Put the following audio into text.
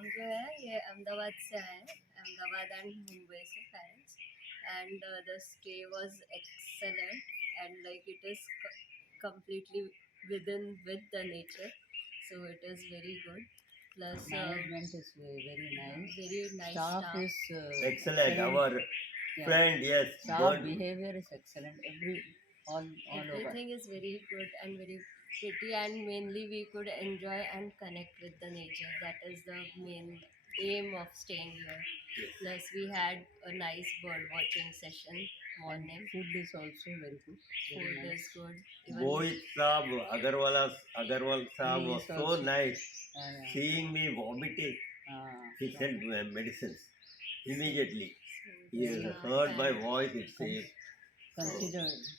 हम जो है ये अहमदाबाद से आए हैं, अहमदाबाद एंड मुंबई से parents, and the stay was excellent and like it is completely with the nature, so it is very good. Plus Management is very nice. very nice Staff staff. is Excellent. Our friend, yes. Staff Good. behavior is excellent. All over. Everything is very good and very pretty, and mainly we could enjoy and connect with the nature. That is the main aim of staying here. Plus we had a nice bird watching session morning. Food is also very good. Very Food nice. is good. Even Mohit Saab, Agarwal Saab He was is so also- nice. Yeah. Seeing me vomiting, he sent medicines immediately. He staff heard my and voice, it says. Considered.